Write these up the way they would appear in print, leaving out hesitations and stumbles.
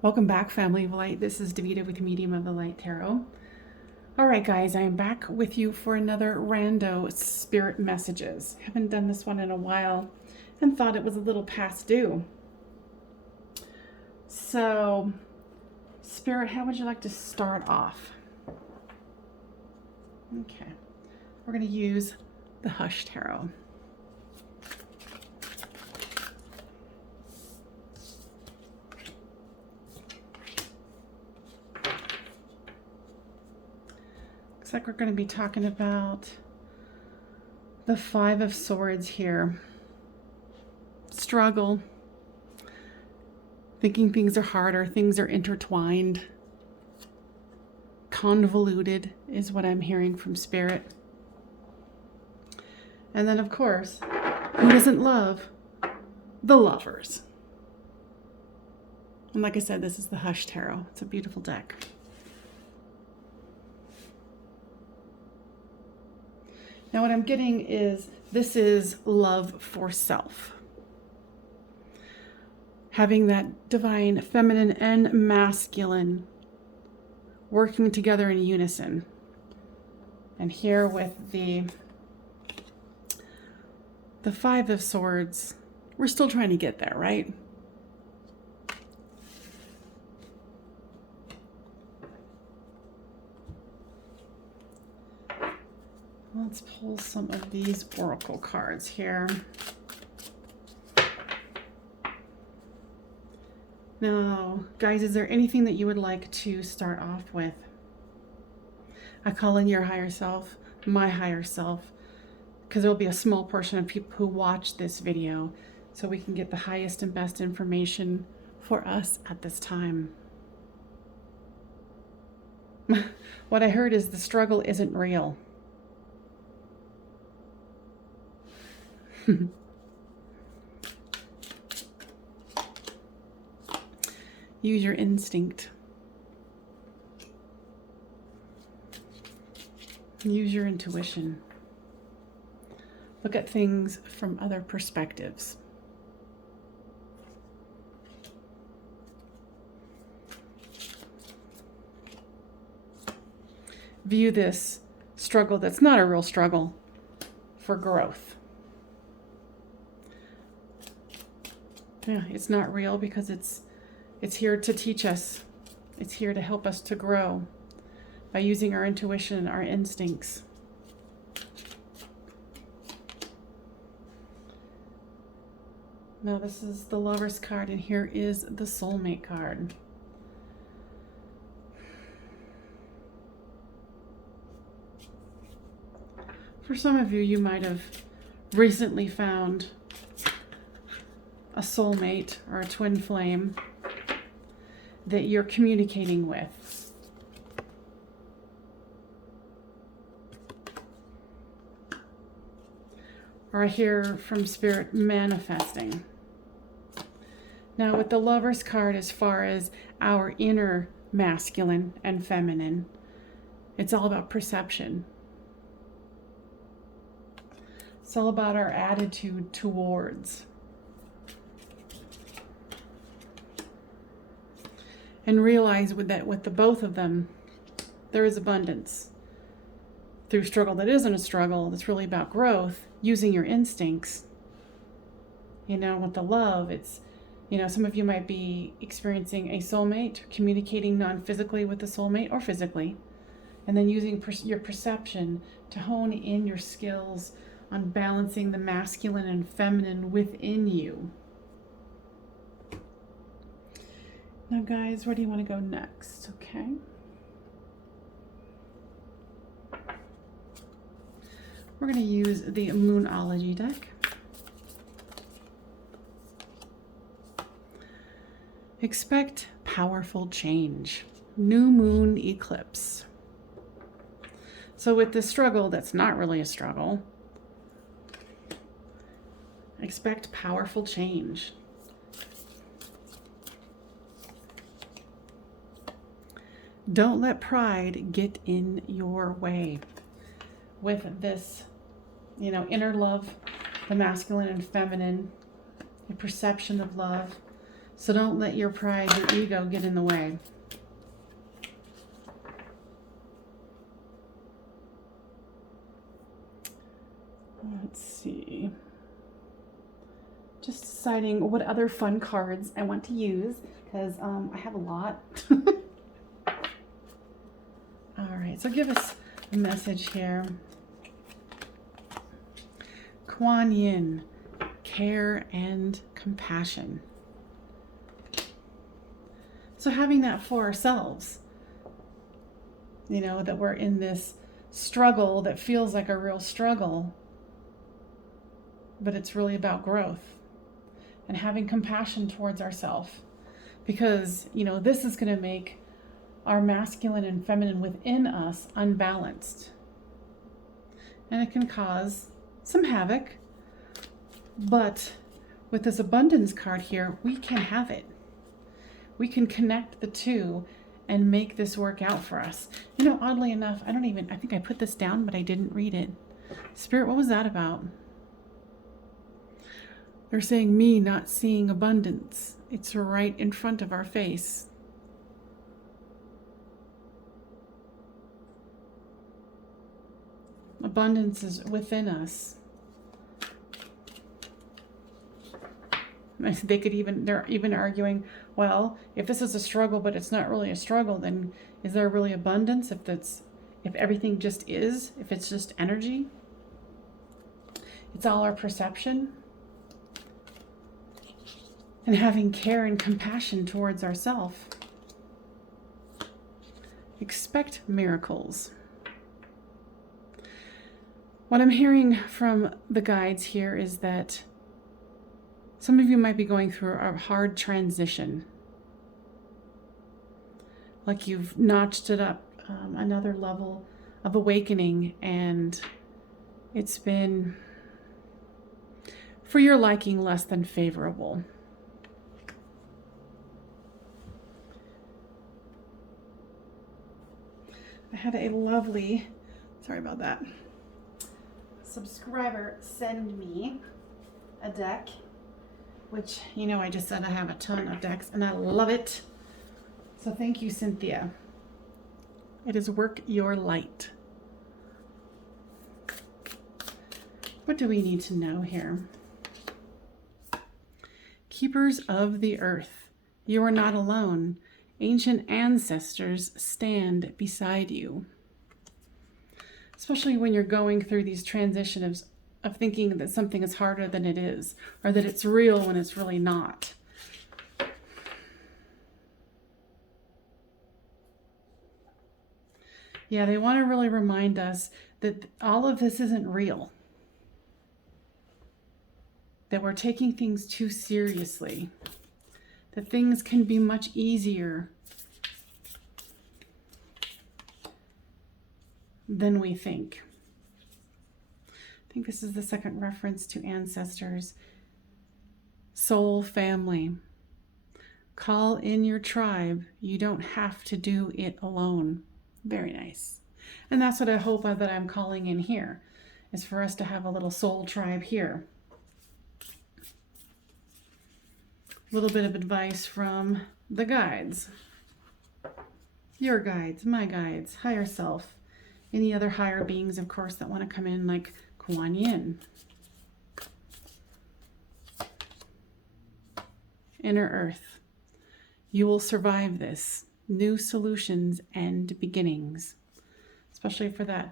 Welcome back, family of light. This is Davida with Medium of the Light Tarot. All right, guys, I am back with you for another Rando Spirit Messages. Haven't done this one in a while and thought it was a little past due. So, Spirit, how would you like to start off? Okay, we're going to use the Hush Tarot. Looks like we're going to be talking about the Five of Swords here. Struggle. Thinking things are harder, things are intertwined. Convoluted is what I'm hearing from Spirit. And then, of course, who doesn't love the Lovers? And like I said, this is the Hush Tarot. It's a beautiful deck. Now what I'm getting is this is love for self. Having that divine feminine and masculine working together in unison. And here with the Five of Swords, we're still trying to get there, right? Let's pull some of these oracle cards here. Now, guys, is there anything that you would like to start off with? I call in your higher self, my higher self, because there will be a small portion of people who watch this video, so we can get the highest and best information for us at this time. What I heard is the struggle isn't real. Use your instinct. Use your intuition. Look at things from other perspectives. View this struggle that's not a real struggle for growth. Yeah, it's not real because it's here to teach us. It's here to help us to grow by using our intuition, our instincts. Now this is the Lover's card, and here is the Soulmate card. For some of you, you might have recently found a soulmate or a twin flame that you're communicating with. Or I hear from Spirit manifesting. Now with the Lover's card, as far as our inner masculine and feminine, it's all about perception. It's all about our attitude towards. And realize that with the both of them, there is abundance. Through struggle that isn't a struggle, that's really about growth, using your instincts. With the love, it's, some of you might be experiencing a soulmate, communicating non-physically with the soulmate or physically, and then using your perception to hone in your skills on balancing the masculine and feminine within you. Now, guys, where do you want to go next? Okay. We're going to use the Moonology deck. Expect powerful change. New moon eclipse. So with this struggle that's not really a struggle, expect powerful change. Don't let pride get in your way. With this, inner love, the masculine and feminine, the perception of love, So don't let your pride, your ego get in the way. Let's see. Just deciding what other fun cards I want to use because I have a lot. All right, so give us a message here. Kuan Yin, care and compassion. So having that for ourselves, you know, that we're in this struggle that feels like a real struggle, but it's really about growth and having compassion towards ourselves, because, you know, this is going to make our masculine and feminine within us unbalanced. And it can cause some havoc, but with this abundance card here, we can have it. We can connect the two and make this work out for us. You know, oddly enough, I think I put this down, but I didn't read it. Spirit, what was that about? They're saying me not seeing abundance. It's right in front of our face. Abundance is within us. They're even arguing, well, if this is a struggle, but it's not really a struggle, then is there really abundance if everything just is, if it's just energy? It's all our perception. And having care and compassion towards ourselves. Expect miracles. What I'm hearing from the guides here is that some of you might be going through a hard transition. Like you've notched it up another level of awakening, and it's been, for your liking, less than favorable. I had a lovely, sorry about that, subscriber send me a deck, which, you know, I just said I have a ton of decks and I love it. So thank you, Cynthia. It is Work Your Light. What do we need to know here? Keepers of the earth, you are not alone. Ancient ancestors stand beside you. Especially when you're going through these transitions of thinking that something is harder than it is, or that it's real when it's really not. Yeah, they want to really remind us that all of this isn't real. That we're taking things too seriously. That things can be much easier than we think. I think this is the second reference to ancestors. Soul family. Call in your tribe. You don't have to do it alone. Very nice. And that's what I hope that I'm calling in here, is for us to have a little soul tribe here. A little bit of advice from the guides. Your guides, my guides, higher self. Any other higher beings, of course, that want to come in, like Kuan Yin. Inner Earth. You will survive this. New solutions and beginnings. Especially for the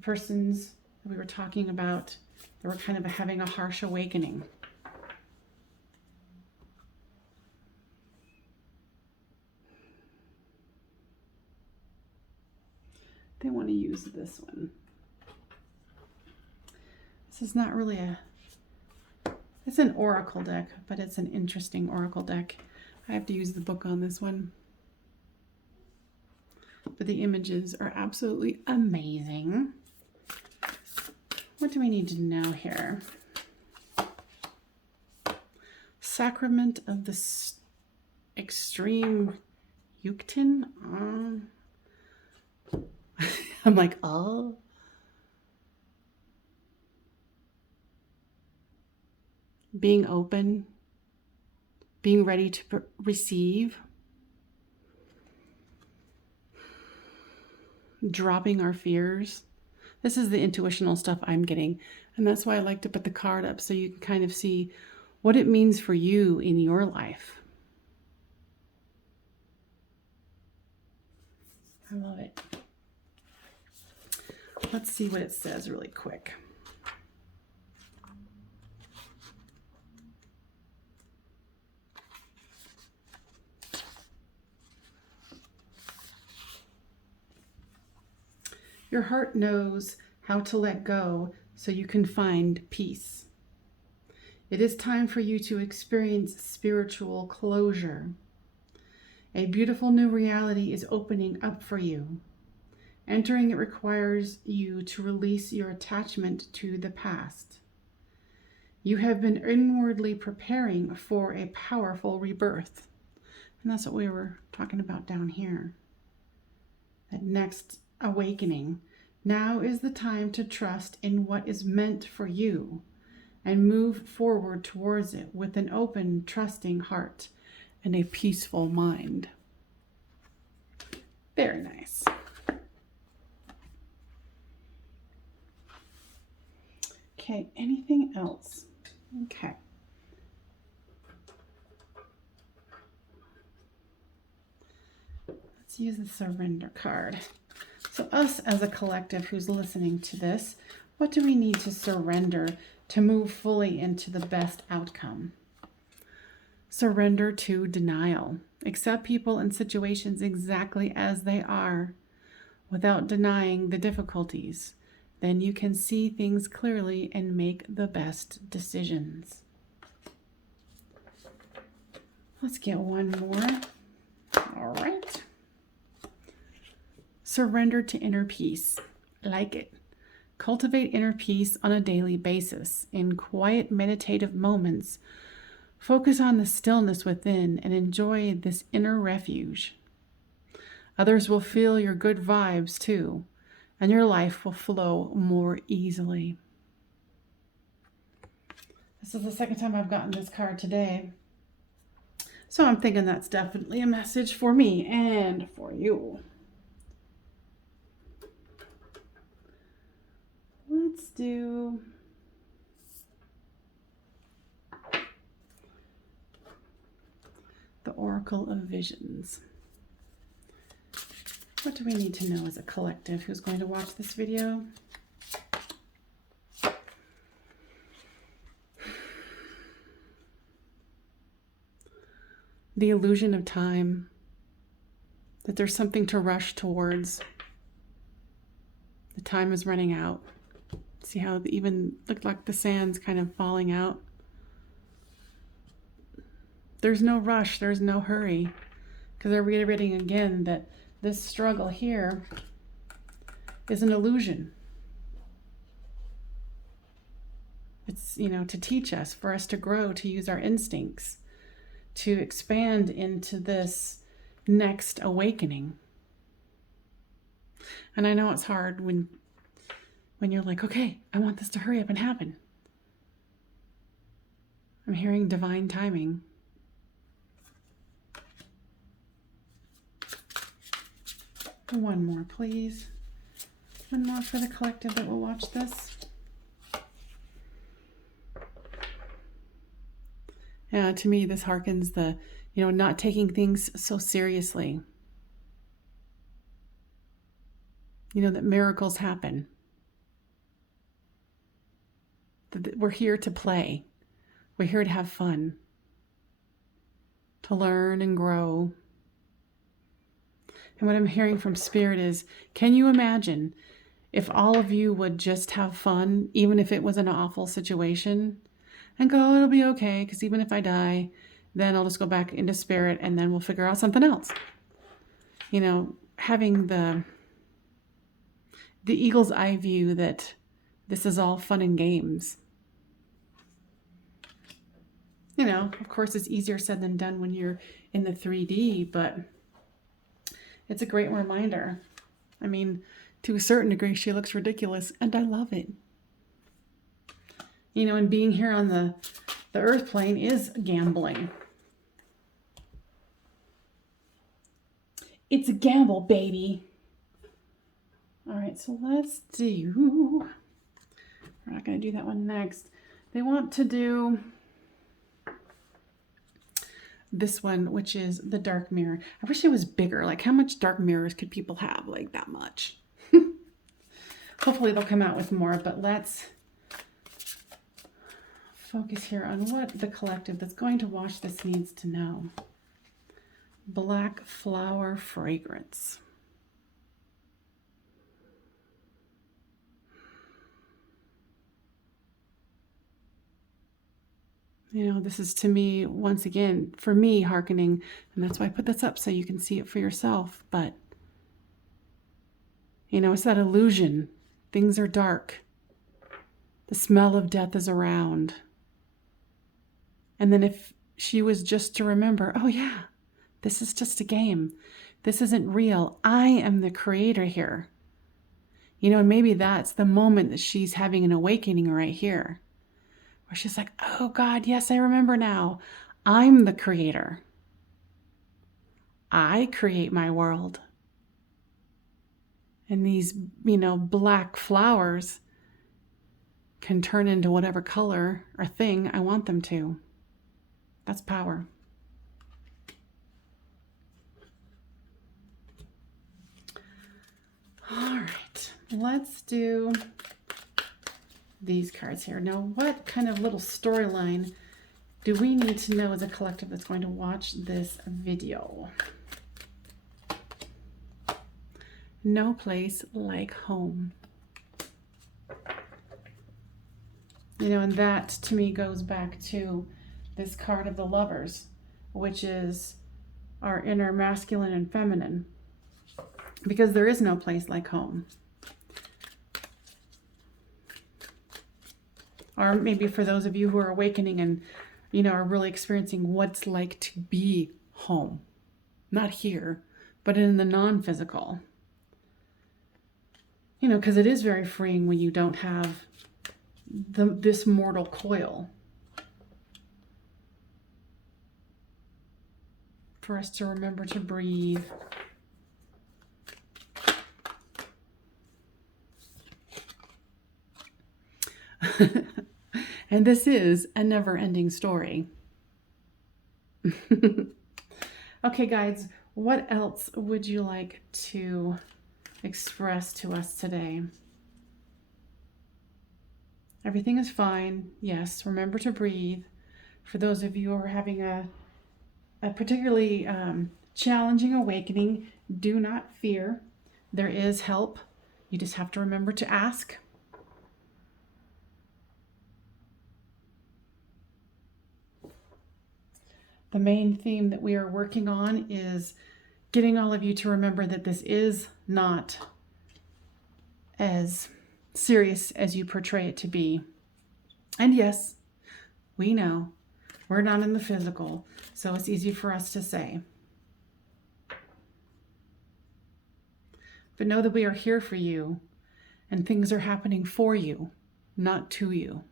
persons that we were talking about that were kind of having a harsh awakening. They want to use this one. This is not really it's an oracle deck, but it's an interesting oracle deck. I have to use the book on this one. But the images are absolutely amazing. What do we need to know here? Sacrament of the Extreme Yuktin. I'm like, oh. Being open, being ready to receive, dropping our fears. This is the intuitional stuff I'm getting. And that's why I like to put the card up so you can kind of see what it means for you in your life. I love it. Let's see what it says really quick. Your heart knows how to let go so you can find peace. It is time for you to experience spiritual closure. A beautiful new reality is opening up for you. Entering it requires you to release your attachment to the past. You have been inwardly preparing for a powerful rebirth. And that's what we were talking about down here. That next awakening. Now is the time to trust in what is meant for you and move forward towards it with an open, trusting heart and a peaceful mind. Very nice. Okay, anything else? Okay. Let's use the surrender card. So us as a collective who's listening to this, what do we need to surrender to move fully into the best outcome? Surrender to denial. Accept people and situations exactly as they are without denying the difficulties. Then you can see things clearly and make the best decisions. Let's get one more. All right. Surrender to inner peace. Like it. Cultivate inner peace on a daily basis. In quiet meditative moments, focus on the stillness within and enjoy this inner refuge. Others will feel your good vibes too, and your life will flow more easily. This is the second time I've gotten this card today. So I'm thinking that's definitely a message for me and for you. Let's do the Oracle of Visions. What do we need to know as a collective who's going to watch this video? The illusion of time, that there's something to rush towards. The time is running out. See how it even looked like the sand's kind of falling out? There's no rush, there's no hurry. Because they're reiterating again that this struggle here is an illusion. It's, to teach us, for us to grow, to use our instincts, to expand into this next awakening. And I know it's hard when you're like, okay, I want this to hurry up and happen. I'm hearing divine timing. One more, please. One more for the collective that will watch this. Yeah, to me, this harkens the, not taking things so seriously. That miracles happen. That we're here to play. We're here to have fun. To learn and grow. And what I'm hearing from Spirit is, can you imagine if all of you would just have fun, even if it was an awful situation, and go, it'll be okay, because even if I die, then I'll just go back into Spirit, and then we'll figure out something else. Having the eagle's eye view that this is all fun and games. Of course, it's easier said than done when you're in the 3D, but it's a great reminder. I mean, to a certain degree, she looks ridiculous, and I love it. And being here on the earth plane is gambling. It's a gamble, baby. All right, so let's do, we're not going to do that one next. They want to do this one, which is the dark mirror. I wish it was bigger. Like, how much dark mirrors could people have? Like, that much. Hopefully they'll come out with more, but let's focus here on what the collective that's going to watch this needs to know. Black flower fragrance. You know, this is to me, once again, for me, hearkening, and that's why I put this up so you can see it for yourself. But, you know, it's that illusion. Things are dark. The smell of death is around. And then if she was just to remember, oh yeah, this is just a game. This isn't real. I am the creator here. You know, and maybe that's the moment that she's having an awakening right here. Where she's like, oh God, yes, I remember now. I'm the creator. I create my world. And these, you know, black flowers can turn into whatever color or thing I want them to. That's power. All right, let's do these cards here. Now, what kind of little storyline do we need to know as a collective that's going to watch this video? No place like home. You know, and that to me goes back to this card of the Lovers, which is our inner masculine and feminine, because there is no place like home. Or maybe for those of you who are awakening and, you know, are really experiencing what it's like to be home. Not here, but in the non-physical. You know, because it is very freeing when you don't have this mortal coil. For us to remember to breathe. And this is a never-ending story. Okay, guys, what else would you like to express to us today? Everything is fine. Yes, remember to breathe. For those of you who are having a particularly challenging awakening, do not fear. There is help. You just have to remember to ask. The main theme that we are working on is getting all of you to remember that this is not as serious as you portray it to be. And yes, we know we're not in the physical, so it's easy for us to say. But know that we are here for you, and things are happening for you, not to you.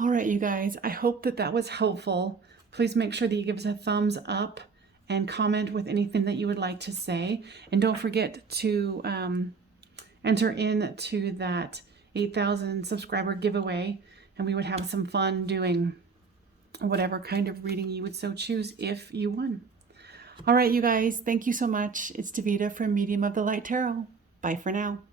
All right, you guys, I hope that that was helpful. Please make sure that you give us a thumbs up and comment with anything that you would like to say. And don't forget to enter into that 8,000 subscriber giveaway, and we would have some fun doing whatever kind of reading you would so choose if you won. All right, you guys, thank you so much. It's Davida from Medium of the Light Tarot. Bye for now.